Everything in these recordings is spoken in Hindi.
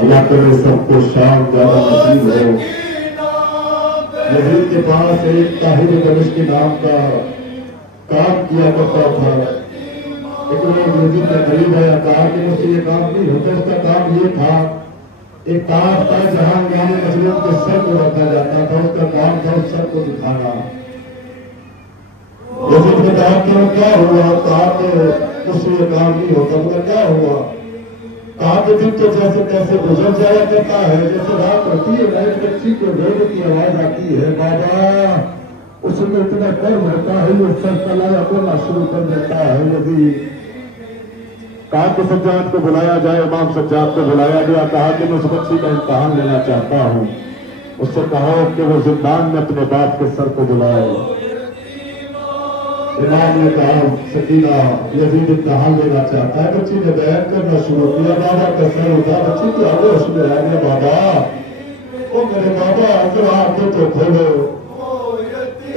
अल्लाह करे सबको शाम ज्यादा नसीब हो। यजीद के पास एक ताहिर दमिश्की नाम का काम किया करता था। एक लोग यजीद के करीब आया, कहा कि मुझसे ये काम नहीं होता। उसका काम ये था, एक ताज था जहां गाने मजलूम के सर को रखा जाता था, उसका काम था उस सर को दिखाना। यजीद ने कहा कि क्या हुआ? कहा कि मुझसे ये काम नहीं होता। बोला क्या हुआ? कहा कि दिन तो जैसे तैसे गुजर जाया करता है, जैसे रात होती है ना, बच्ची को रोने की आवाज आती है, बाबा उसमें इतना कर्म होता है, वो सर तलाया बोलना शुरू कर देता है। यदि कहा कि सज्जाद को बुलाया जाए, इमाम सज्जाद को बुलाया गया। कहा कि मैं उस बच्ची का इम्तहान लेना चाहता हूँ। उससे कहो कि वो जिंदान में अपने बाप के सर को बुलाए। इमाम ने कहा सकीना यजीद इम्तहान लेना चाहता है। बच्ची ने बयान करना शुरू किया। बाबा का सर उठा, बच्ची तो होश में आ गया। बाबा ओ मेरे बाबा जरा आंखें तो खोलो।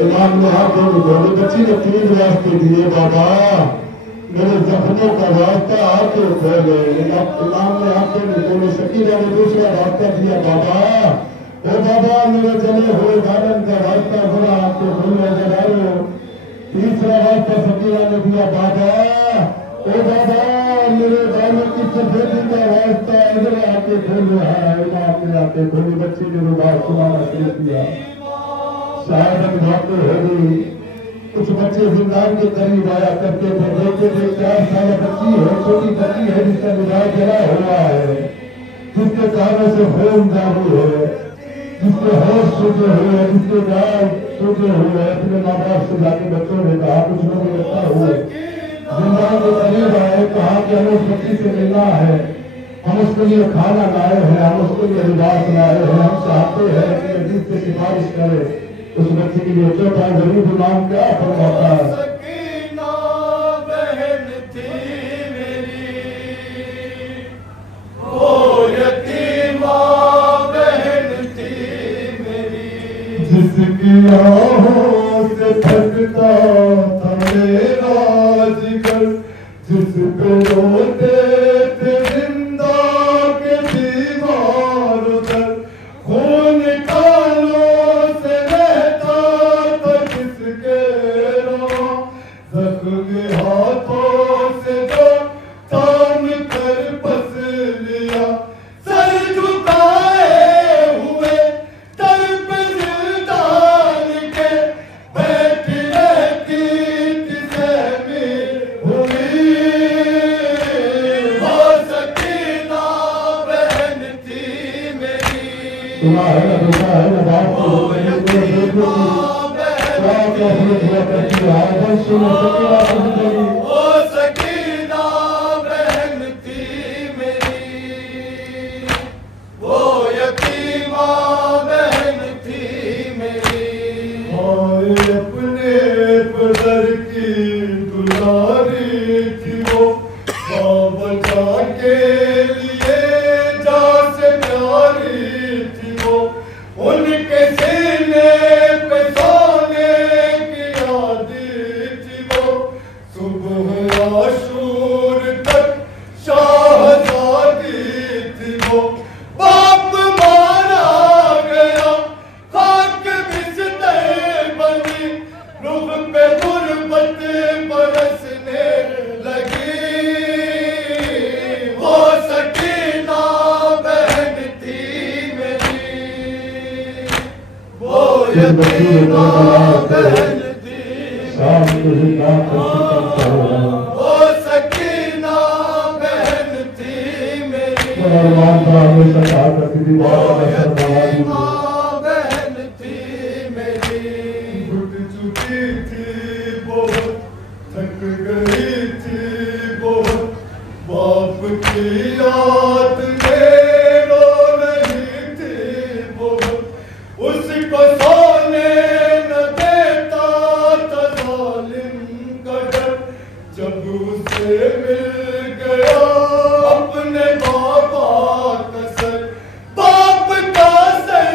इमाम ने आंखें भी खोली। बच्ची ने 3 वास्ते दिए, बाबा मेरे जख्मों का वास्ता आंखें खोलो। इमाम ने आंखें भी खोली। सकीना ने दूसरा वास्ता दिया, बाबा ओ बाबा मेरे जले हुए गार्डन का वास्ता जरा आंखें खोलो जरा। तीसरा वास्ता सकीना ने दिया, बाबा ओ बाबा मेरे बालों की सफेदी का वास्ता इधर आके खोलो है। इमाम ने आके खोली। बच्ची ने वो बात सुनाना शुरू किया। शायद बातें हो गई। कुछ बच्चे जिंदान के करीब आया करते थे। देखते थे 4 साल बच्ची है, छोटी बच्ची है जिसका मिजाज जला हुआ है, जिसके कानों से खून जारी है, जिसके होश सूझे हुए, जिसके गाल सूझे हुए। अपने माँ बाप से जाके बच्चों ने कहा, कुछ लोग इकट्ठा हुए, जिंदान के करीब आए। कहा कि हमें उस बच्ची से मिलना है, हम उसके लिए खाना लाए हैं, हम उसके लिए लिबास लाए हैं, हम चाहते हैं कि यजीद से सिफारिश करे उस बच्ची के लिए। चौथा गरीब इमाम क्या फरमाता है? जिसकी आहों से थकता था मेरा जिगर, जिस पे रोते थे जिंदा के दीवार उधर, खून कालों से रहता था जिसके रों, जख्मी हाथों से जो तान कर बस लिया, सर झुकाए हुए तड़प जिंदान के, बैठ रहती थी सहमी हुई। वो सकीना बहन थी मेरी। सुना है ना, देखा है ना, बात तो वो सकीना बहन थी मेरी, वो यतीमा बहन थी मेरी। और अपने पदर की दुलारी थी वो, बचा के लिए जा से प्यारी थी वो। उनके सीने पे सोने की आदत थी वो, सुबह आशूर तक शाहजादी थी वो। बाप मारा गया, खाक बिस्तर बनी, रुख पे गुर्बत बरसने लगी। वो सकीना बहन थी मेरी, वो यतीमा बहन थी मेरी, वो सकीना बहन थी मेरी, वो यतीमा बहन थी मेरी। घुट चुकी थी बहुत, थक गई थी बहुत, बाप की याद में रो रही थी बहुत। उसको सोने न देता था जालिम का डर, जब उसे मिल गया अपने बाबा का सर। बाप का सर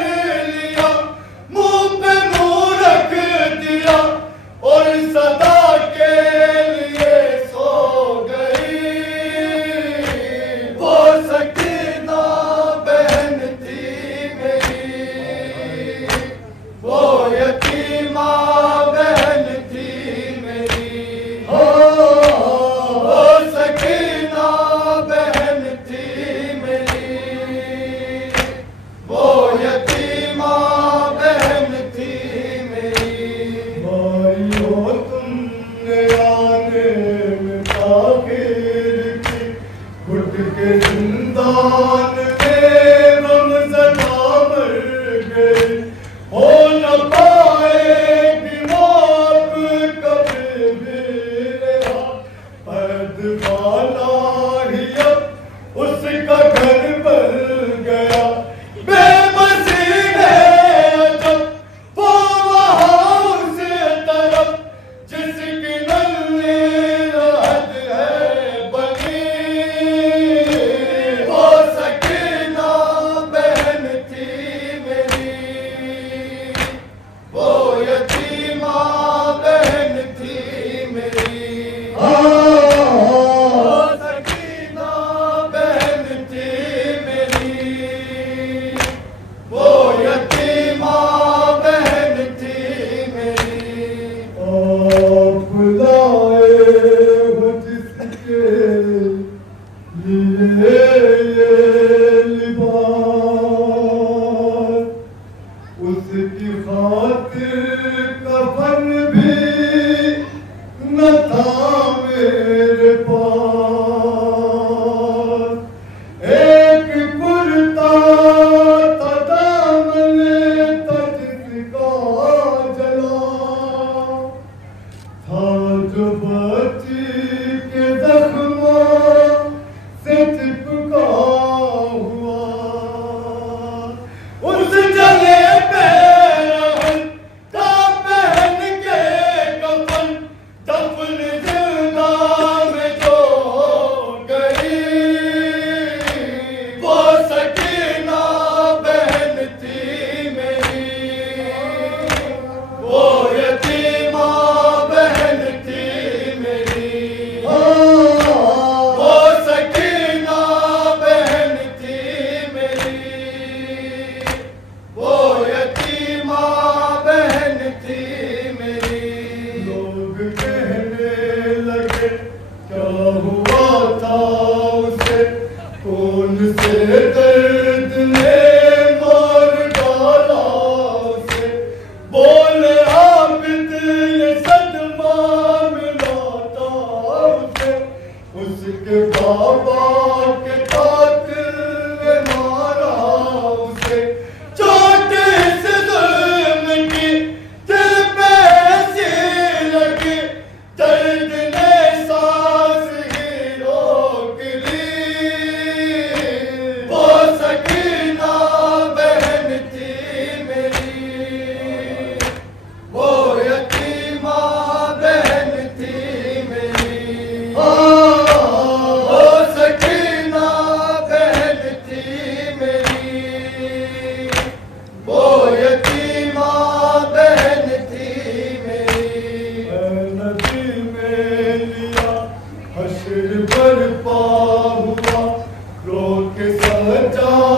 लिया, मुंह पे मुंह रख दिया, और सदा के लिए सो गई। वो बचा